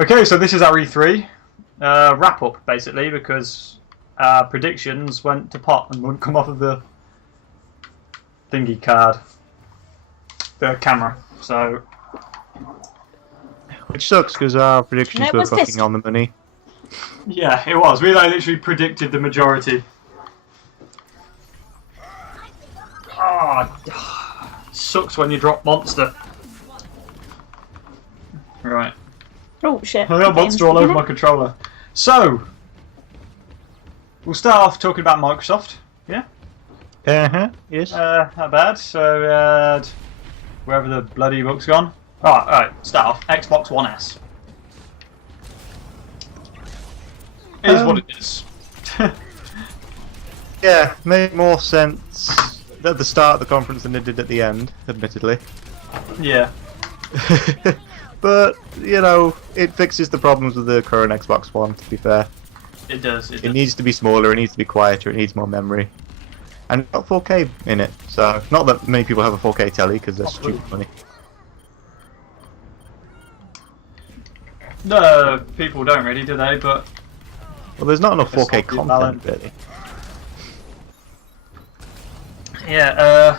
Okay, so this is our E3 wrap up basically because our predictions went to pot and wouldn't come off of the thingy card, the camera. So, which sucks because our predictions were fucking on the money. Yeah, it was. We literally predicted the majority. Oh, sucks when you drop monster. Right. Oh shit. I got monster all over my controller. So, we'll start off talking about Microsoft. Yeah? Yes. Not bad. So, wherever the bloody book's gone. Alright, start off. Xbox One S. It is what it is. Yeah, made more sense at the start of the conference than it did at the end, admittedly. Yeah. But, you know, it fixes the problems with the current Xbox One, to be fair. It does. It needs to be smaller, it needs to be quieter, it needs more memory. And it's got 4K in it, so not that many people have a 4K telly because they're stupid money. No, people don't really, do they? But well, there's not enough 4K content, really. Yeah,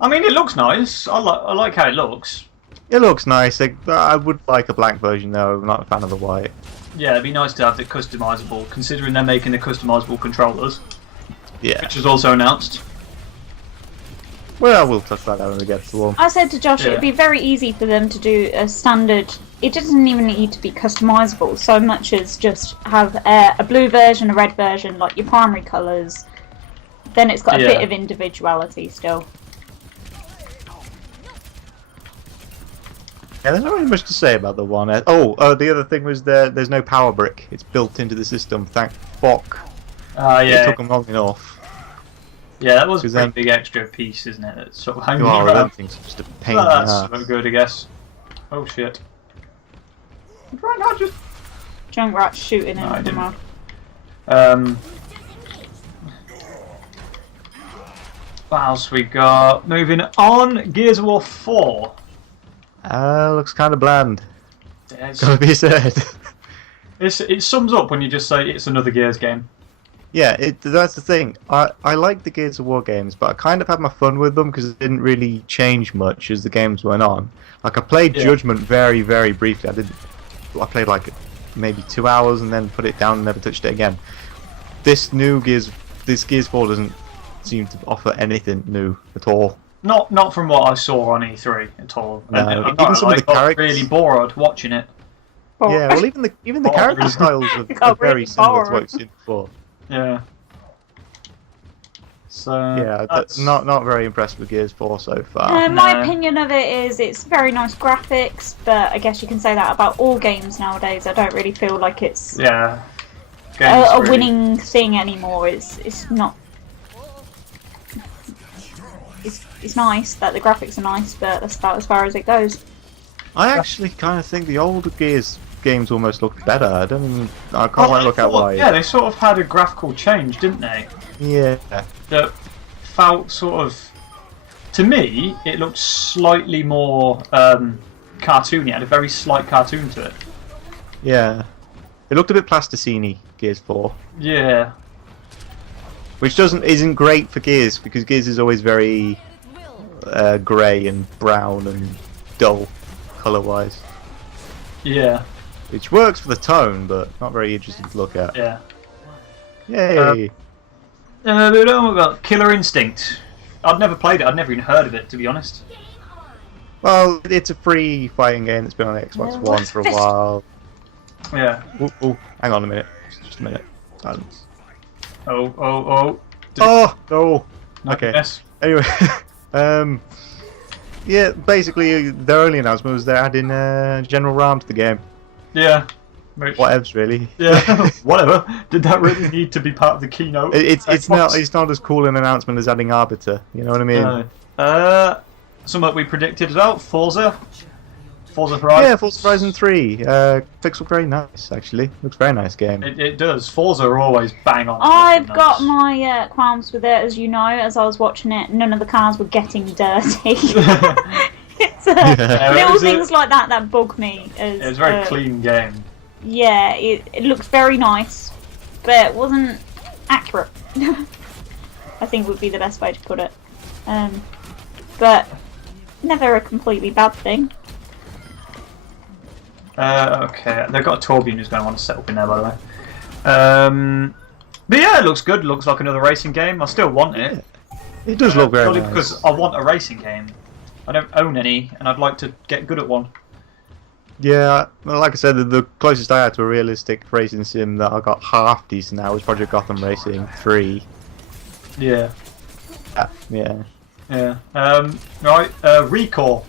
I mean, it looks nice. I like how it looks. It looks nice. I would like a black version, though. I'm not a fan of the white. Yeah, it'd be nice to have the customizable, considering they're making the customizable controllers. Yeah. Which was also announced. Well, we'll talk about that when we get to one. I said to Josh, it'd be very easy for them to do a standard. It doesn't even need to be customizable so much as just have a blue version, a red version, like your primary colours. Then it's got a bit of individuality still. Yeah, there's not really much to say about the one. Oh, the other thing was there's no power brick. It's built into the system. Thank fuck. Yeah. It took them long enough. Yeah, that was a big extra piece, isn't it? That's sort of hanging around. Them things are just a pain in the ass. That's good, I guess. Oh shit. Right now, just Junkrat shooting him from off. What else we got? Moving on, Gears of War 4. Looks kind of bland. Yes. Gotta be said. It sums up when you just say it's another Gears game. Yeah, that's the thing. I like the Gears of War games, but I kind of had my fun with them because it didn't really change much as the games went on. Like I played Judgment very, very briefly. I played like maybe 2 hours and then put it down and never touched it again. This Gears 4 doesn't seem to offer anything new at all. Not from what I saw on E3 at all. No, even some of the characters. Really bored watching it. Yeah, well, even the character styles are very similar to what we've seen before. Yeah. So yeah, that's not very impressed with Gears 4 so far. My opinion of it is it's very nice graphics, but I guess you can say that about all games nowadays. I don't really feel like it's a winning thing anymore. It's not. It's nice that the graphics are nice, but that's about as far as it goes. I actually kind of think the older Gears games almost look better. I can't quite look out why. Yeah, they sort of had a graphical change, didn't they? Yeah. That felt sort of, to me, it looked slightly more cartoony. It had a very slight cartoon to it. Yeah. It looked a bit plasticine-y, Gears 4. Yeah. Which isn't great for Gears, because Gears is always very grey and brown and dull, colour-wise. Yeah. Which works for the tone, but not very interesting to look at. Yeah. Yay! We've got Killer Instinct. I'd never played it. I'd never even heard of it, to be honest. Well, it's a free fighting game that's been on the Xbox One for a while. Yeah. Oh, hang on a minute. Just a minute. Silence. Oh. Oh no. Okay. Yes. Anyway, yeah. Basically, their only announcement was they're adding General Ram to the game. Yeah. Whatevs, really. Yeah. Whatever. Did that really need to be part of the keynote? It's not as cool an announcement as adding Arbiter. You know what I mean? Something we predicted as well. Forza Horizon. Yeah, Forza Horizon 3. Looks very nice, actually. Looks very nice game. It does. Forza are always bang on. I've got my qualms with it, as you know, as I was watching it. None of the cars were getting dirty. It's Yeah, little things like that bug me. As, It was a very clean game. Yeah, it looks very nice, but it wasn't accurate. I think would be the best way to put it. But never a completely bad thing. Okay, they've got a Torbjorn who's going to want to set up in there, by the way. But yeah, it looks good. It looks like another racing game. I still want it. It does look very purely nice. because I want a racing game. I don't own any, and I'd like to get good at one. Yeah, well, like I said, the closest I had to a realistic racing sim that I got half decent now was Project Gotham Racing 3. Yeah. Yeah. Yeah. Right. Recall.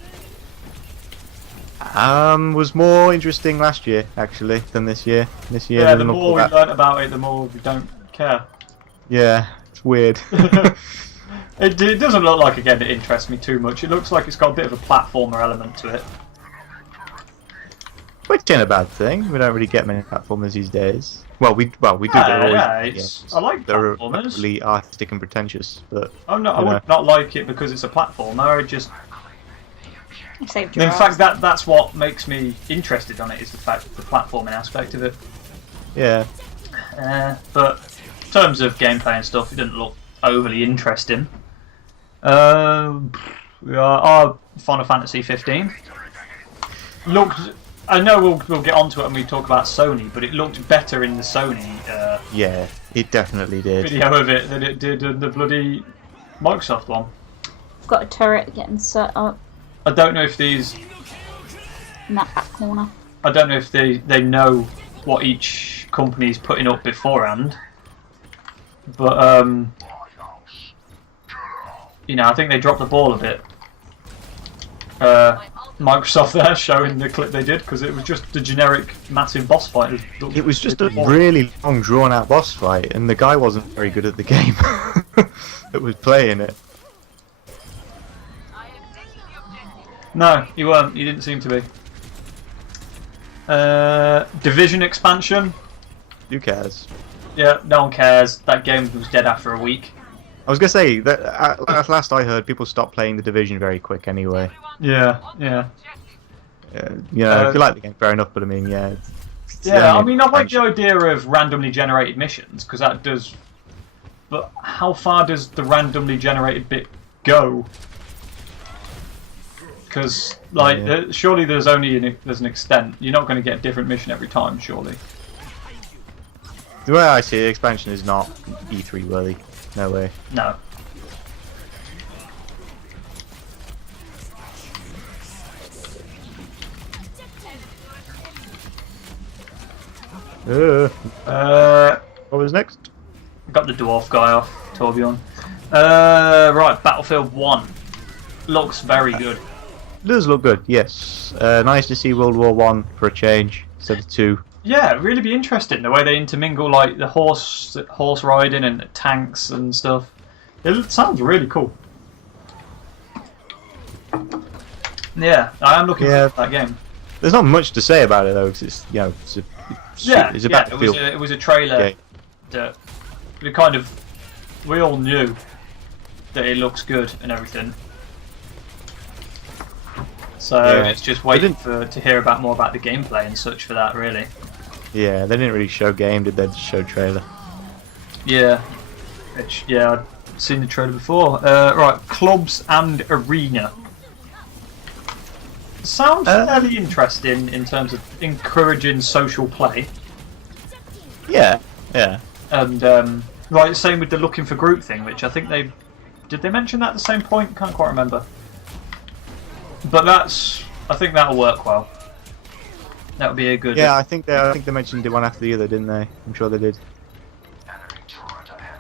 Was more interesting last year actually than this year. This year, Yeah. The didn't look more we that- learn about it, the more we don't care. Yeah, it's weird. It doesn't look like a game that interests me too much. It looks like it's got a bit of a platformer element to it. Which ain't a bad thing. We don't really get many platformers these days. Well, we do. Yeah, I like They're platformers. really artistic and pretentious, but I you know. would not like it because it's a platformer. It just, Saved your in ass. fact, that's what makes me interested on it is the fact the platforming aspect of it. yeah. But in terms of gameplay and stuff, it didn't look overly interesting. Our Final Fantasy 15 looked. I know we'll get onto it when we talk about Sony, but it looked better in the Sony Yeah, it definitely did. video of it than it did in the bloody Microsoft one. I've got a turret getting set up I don't know if these. in that back corner. I don't know if they know what each company's putting up beforehand, but you know, I think they dropped the ball a bit. Microsoft there showing the clip they did because it was just a generic massive boss fight. It was just a really long, drawn-out boss fight, and the guy wasn't very good at the game that was playing it. No, you weren't. You didn't seem to be. Division expansion. Who cares? Yeah, no one cares. That game was dead after a week. I was gonna say that at last I heard people stopped playing the Division very quick anyway. Yeah. You know, if you like the game, fair enough. But I mean, yeah. it's the Yeah, I only mean, I like the expansion. idea of randomly generated missions because that does. But how far does the randomly generated bit go? Because like, Yeah. surely there's only there's an extent. You're not going to get a different mission every time, surely. The way I see it, expansion is not E3 worthy. No way. No. What was next? Got the dwarf guy off, Torbjorn. Right, Battlefield 1 looks very good. It does look good, yes. Nice to see World War One for a change instead of 2. Yeah, it'd really be interesting the way they intermingle like the horse riding and the tanks and stuff. It sounds really cool. Yeah, I am looking forward to that game. There's not much to say about it though, because it's it's a Battlefield. It was a trailer game. that we all knew that it looks good and everything. So Yeah. it's just waiting to hear about more about the gameplay and such for that, really. Yeah, they didn't really show game, did they? Just show trailer. Yeah, I've seen the trailer before. Right, clubs and arena. Sounds fairly interesting in terms of encouraging social play. Yeah. And right, same with the looking for group thing, which I think did they mention that at the same point? Can't quite remember. But I think that'll work well. That'll be a good. Yeah, I think they mentioned it one after the other, didn't they? I'm sure they did.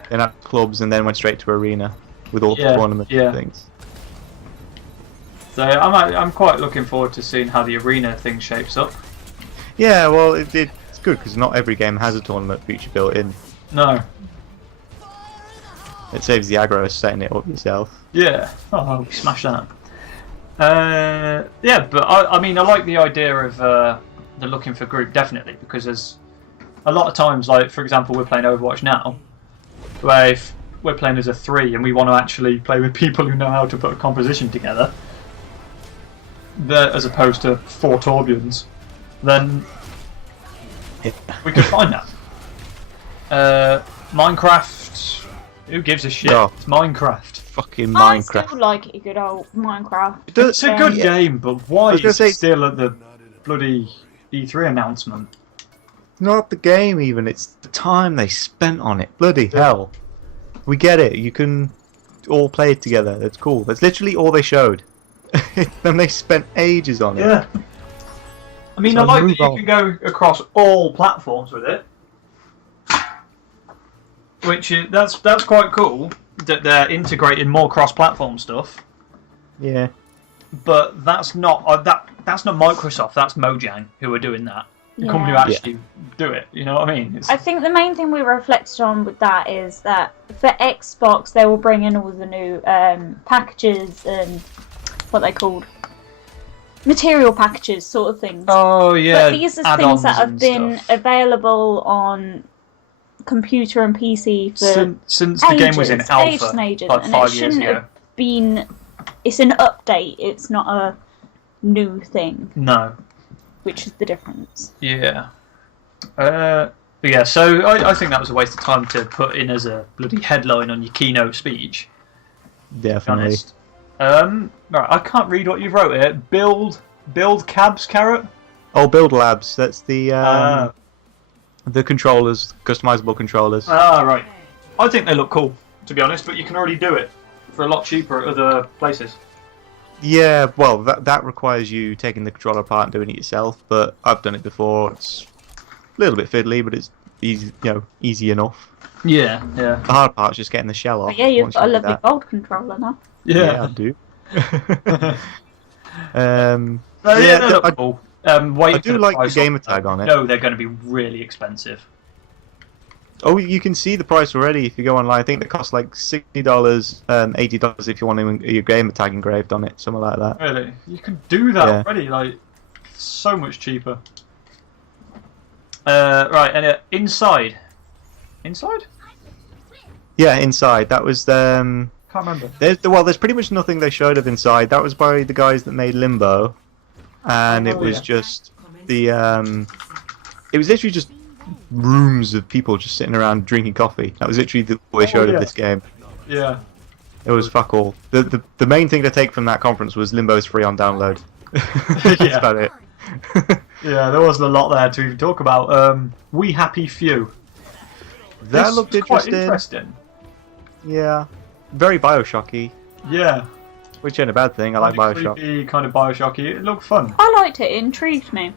Then had clubs and then went straight to arena with all the tournaments and things. So I'm quite looking forward to seeing how the arena thing shapes up. Yeah, well, it's good because not every game has a tournament feature built in. No. It saves the aggro setting it up yourself. Yeah. Oh, smash that. Yeah, but I mean, I like the idea of the looking for group definitely because there's a lot of times, like for example, we're playing Overwatch now, where if we're playing as a 3 and we want to actually play with people who know how to put a composition together, there as opposed to 4 Torbjorns, then we could find that. Minecraft, who gives a shit? No. It's Minecraft. Fucking I Minecraft. still like a good old Minecraft. It's a good game, but why was gonna is say- it still at the bloody E3 announcement? Not the game even, it's the time they spent on it. Bloody hell. We get it, you can all play it together, that's cool. That's literally all they showed. And they spent ages on it. Yeah. I mean, So I like that move you on. can go across all platforms with it. Which is, that's quite cool that they're integrating more cross-platform stuff. Yeah. But that's not that's not Microsoft. That's Mojang who are doing that. The company who Yeah. actually do it. You know what I mean? It's, I think the main thing we reflected on with that is that for Xbox they will bring in all the new packages and what they called material packages, sort of things. oh yeah. But these are things that have add-ons been and stuff. available on computer and PC for since the game was in ages alpha, and ages, like and 5 it years shouldn't ago. have been. It's an update. It's not a new thing, No. which is the difference. Yeah. But yeah, so I think that was a waste of time to put in as a bloody headline on your keynote speech. To be Definitely. honest. Right, I can't read what you wrote here. Build cabs, Karrot. Oh, Build Labs, that's the controllers, customizable controllers. Right. I think they look cool, to be honest, but you can already do it for a lot cheaper at other places. Yeah, well, that requires you taking the controller apart and doing it yourself, but I've done it before. It's a little bit fiddly, but it's easy, easy enough. Yeah, yeah. The hard part's just getting the shell off. But yeah, you've once got a you do lovely that. gold controller now. Yeah, I do. Oh, yeah, they I look cool. Wait I for do the like the price gamer tag on it. No, they're going to be really expensive. Oh, you can see the price already if you go online. I think they cost like $60, $80 if you want your gamer tag engraved on it, something like that. Really? You can do that Yeah. already, like, so much cheaper. Right, and inside? Inside? Yeah, inside. That was Can't remember. there's pretty much nothing they showed of inside. That was by the guys that made Limbo, and it Oh, was yeah. just the it was literally just rooms of people just sitting around drinking coffee. That was literally what they showed yeah. of this game. Yeah. It was fuck all. The main thing to take from that conference was Limbo's free on download. That's Yeah. about it. Yeah, there wasn't a lot there to even talk about. We Happy Few. That This looked was quite interesting. interesting. Yeah, very Bioshocky, Yeah. which ain't a bad thing. I like Kind of Bioshock. creepy, kind of Bioshocky. It looked fun. I liked it. It intrigued me.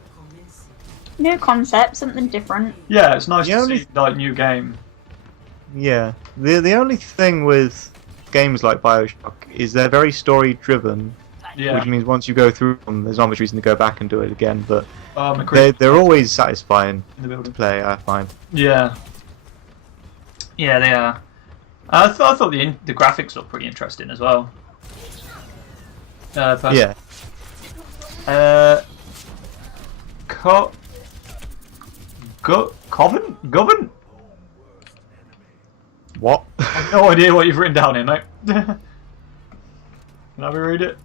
New concept, something different. Yeah, it's nice The to only- see, like, new game. Yeah, the only thing with games like Bioshock is they're very story driven, Yeah. which means once you go through them, there's not much reason to go back and do it again. But McCree they're always satisfying in the to building. play, I find. Yeah. Yeah, they are. I thought the graphics looked pretty interesting as well. Yeah, Coven? what? No idea what you've written down here, mate. Can I read it?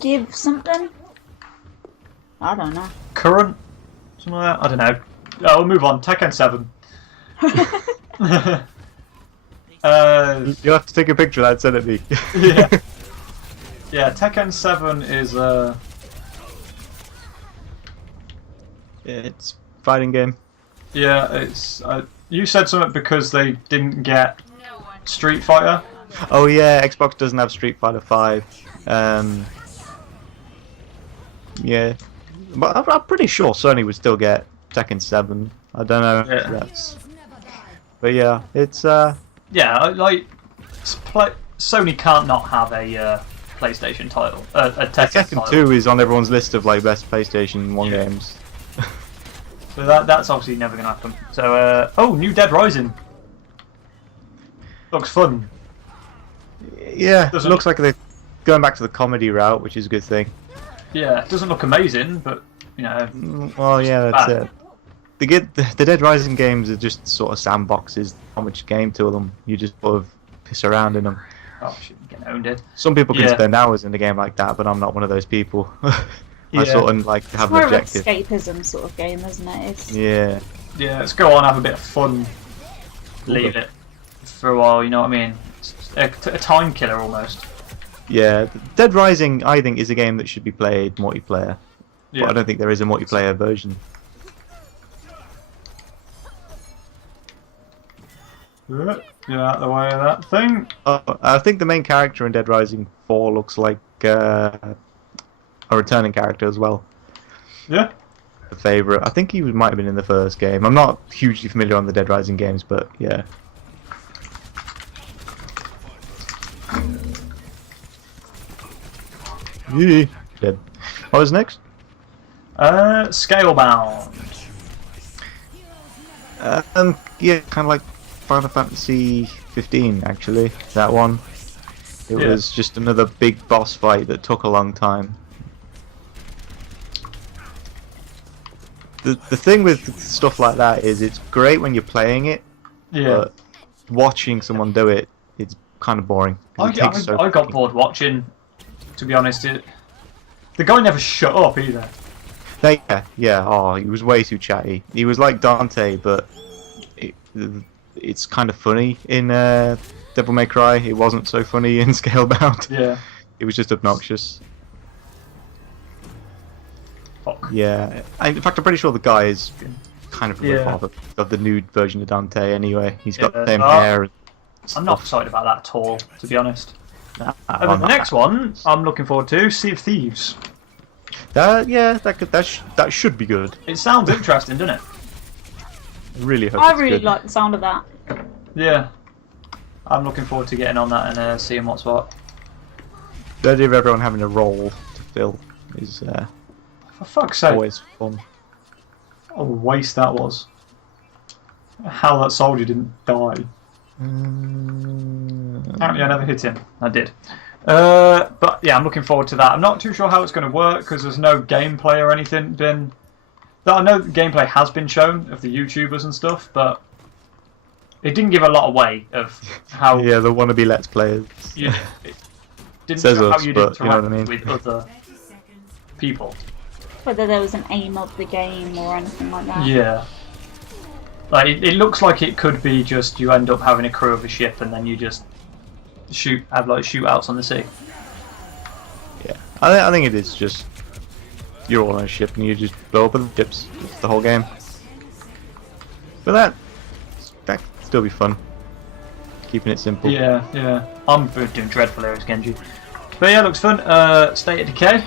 Give something. I don't know. Current? Something like that? I don't know. Oh, we'll move on. Tekken 7. You'll have to take a picture of that and send it me. Yeah. Yeah, Tekken 7 is It's a fighting game. yeah, it's you said something because they didn't get Street Fighter. Oh yeah, Xbox doesn't have Street Fighter 5. Yeah, but I'm pretty sure Sony would still get Tekken 7. I don't know. Yeah. If that's... But yeah, it's Yeah, like Sony can't not have a PlayStation title, a Tekken Tekken title. 2 is on everyone's list of like best PlayStation 1 Yeah. games. So that's obviously never gonna happen. So oh, new Dead Rising. Looks fun. Yeah, it Doesn't- looks like they're going back to the comedy route, which is a good thing. Yeah, it doesn't look amazing, but you know. Well, yeah, that's bad. it. The Dead Rising games are just sort of sandboxes. Not much game to them. You just sort of piss around in them. Oh, shit, getting owned it. Some people can Yeah. spend hours in a game like that, but I'm not one of those people. I Yeah. sort of like to have It's an more of an objective. escapism sort of game, isn't it? It's, Yeah. Yeah, let's go on, have a bit of fun. Leave it for a while, you know what I mean? It's a time killer almost. Yeah. Dead Rising, I think, is a game that should be played multiplayer. Yeah. But I don't think there is a multiplayer version. Get out of the way of that thing. I think the main character in Dead Rising 4 looks like a returning character as well. Yeah. A favourite. I think he might have been in the first game. I'm not hugely familiar on the Dead Rising games, but yeah. Yeah. Dead. What was next? Scalebound. Yeah, kind of like Final Fantasy 15, actually. That one. It Yeah. was just another big boss fight that took a long time. The thing with stuff like that is it's great when you're playing it, Yeah. but watching someone do it, it's kind of boring. 'cause it takes so I got bored watching, to be honest. The guy never shut up either. Yeah. Oh, he was way too chatty. He was like Dante, but it's kind of funny in Devil May Cry. It wasn't so funny in Scalebound. Yeah. It was just obnoxious. Fuck. Yeah. In fact, I'm pretty sure the guy is kind of a Yeah. rip-off of the nude version of Dante anyway. He's got Yeah. the same Oh, hair. And I'm not excited about that at all, to be honest. stuff. And then the next one I'm looking forward to, Sea of Thieves. That should be good. It sounds interesting, doesn't it? I really hope I it's really good. like the sound of that. Yeah. I'm looking forward to getting on that and seeing what's what. The idea of everyone having a role to fill is For fuck's sake, always fun. what a waste that was. How that soldier didn't die. Apparently I never hit him. I did. But yeah, I'm looking forward to that. I'm not too sure how it's going to work because there's no gameplay or anything been... I know the gameplay has been shown of the YouTubers and stuff, but it didn't give a lot away of how Yeah, the wannabe Let's Players. it didn't Says show how us, you'd but you know interact what I mean. with other people. Whether there was an aim of the game or anything like that. Yeah. Like it looks like it could be just you end up having a crew of a ship and then you just have like shootouts on the sea. Yeah, I think it is just you're all on a ship and you just blow up the ships. It's the whole game. But that could still be fun. Keeping it simple. Yeah, yeah. I'm doing dreadful here as Genji. But yeah, looks fun. State of Decay.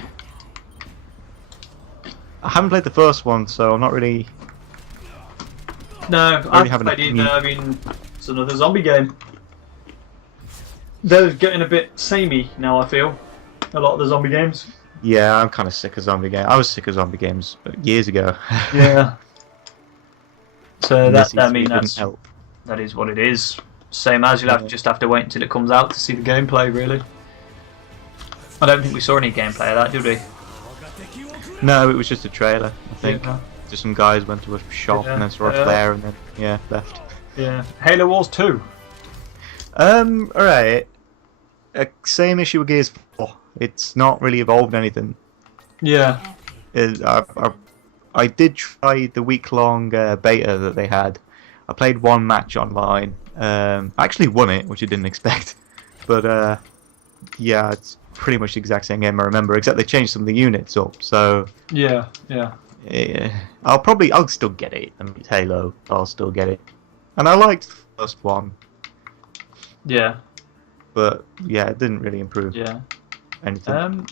I haven't played the first one, so I'm not really. No, I haven't having played a either. I mean, it's another zombie game. They're getting a bit samey now, I feel. A lot of the zombie games. Yeah, I'm kind of sick of zombie games. I was sick of zombie games years ago. Yeah. So And this that I E3 mean didn't that's help. that is what it is. Same as you'll just have to wait until it comes out to see the gameplay. Really. I don't think we saw any gameplay of that, did we? No, it was just a trailer. I think Yeah. just some guys went to a shop Yeah, and then saw a yeah. flare and then left. Yeah. Halo Wars 2. Alright. Same issue with Gears 4. It's not really evolved anything. Yeah. I did try the week-long beta that they had. I played one match online. I actually won it, which I didn't expect. But yeah, it's pretty much the exact same game I remember, except they changed some of the units up. So Yeah. Yeah. I'll still get it. I mean, it's Halo. I'll still get it. And I liked the first one, Yeah. but yeah, it didn't really improve Yeah. anything.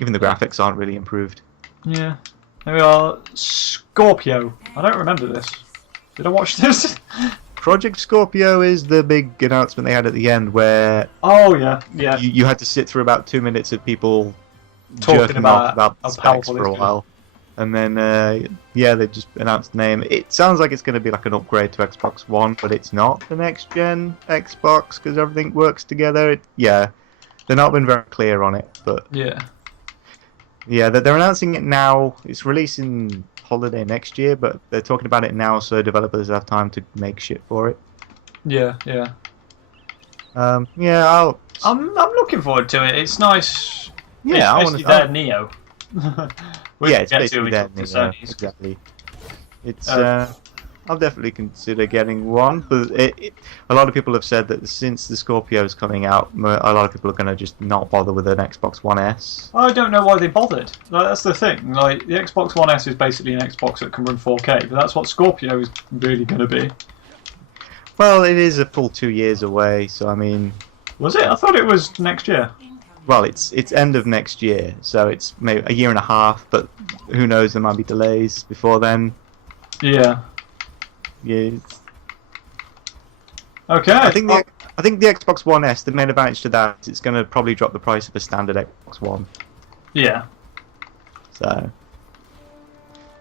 Even the graphics aren't really improved. Yeah. There we are. Scorpio. I don't remember this. Did I watch this? Project Scorpio is the big announcement they had at the end where Oh yeah. Yeah. you had to sit through about 2 minutes of people Talking jerking about off about how the specs powerful for a it's been. while. And then, they just announced the name. It sounds like it's going to be like an upgrade to Xbox One, but it's not the next gen Xbox because everything works together. They've not been very clear on it, but Yeah. yeah, they're announcing it now. It's releasing holiday next year, but they're talking about it now so developers have time to make shit for it. Yeah. Yeah. Yeah, I'll I'm looking forward to it. It's nice. Yeah, I it's want basically to. their Neo. Yeah, it's basically that. Sony's. Exactly. It's. I'll definitely consider getting one, but a lot of people have said that since the Scorpio's coming out, a lot of people are going to just not bother with an Xbox One S. I don't know why they bothered. Like, that's the thing. Like, the Xbox One S is basically an Xbox that can run 4K, but that's what Scorpio is really going to be. Well, it is a full 2 years away, so I mean. Was it? I thought it was next year. Well, it's end of next year, so it's maybe a year and a half, but who knows? There might be delays before then. Yeah. Yeah. Okay. I think the Xbox One S, the main advantage to that is it's going to probably drop the price of a standard Xbox One. Yeah. So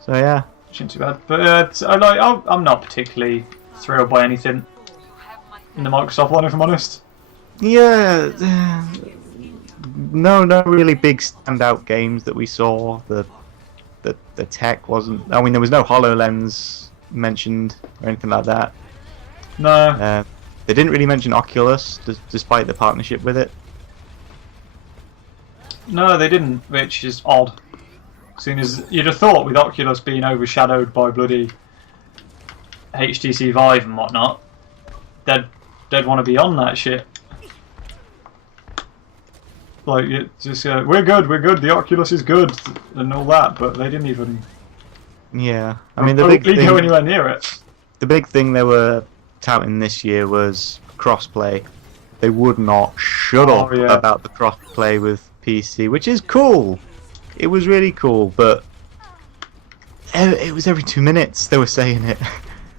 yeah. Shouldn't too bad. But I'm not particularly thrilled by anything in the Microsoft one, if I'm honest. Yeah. No really big standout games that we saw. The tech wasn't. I mean, there was no HoloLens mentioned or anything like that. No. They didn't really mention Oculus, despite the partnership with it. No, they didn't, which is odd. Seeing as you'd have thought with Oculus being overshadowed by bloody HTC Vive and whatnot, they'd want to be on that shit. Like, it's just we're good, the Oculus is good, and all that, but they didn't even. Yeah, I mean the big thing. Go anywhere near it. The big thing they were touting this year was crossplay. They would not shut up about the crossplay with PC, which is cool. It was really cool, but it was every 2 minutes they were saying it.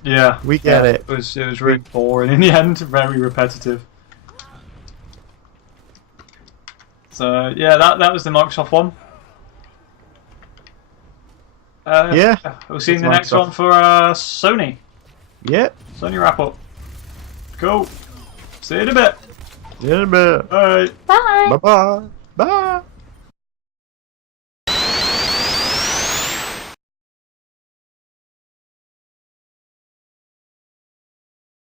Yeah, we get it. It was really boring in the end, very repetitive. So yeah, that was the Microsoft one. Yeah. We'll see you in the Microsoft. next one for Sony. Yep. Sony wrap up. Cool. See you in a bit. See you in a bit. Bye. Bye. Bye-bye. Bye.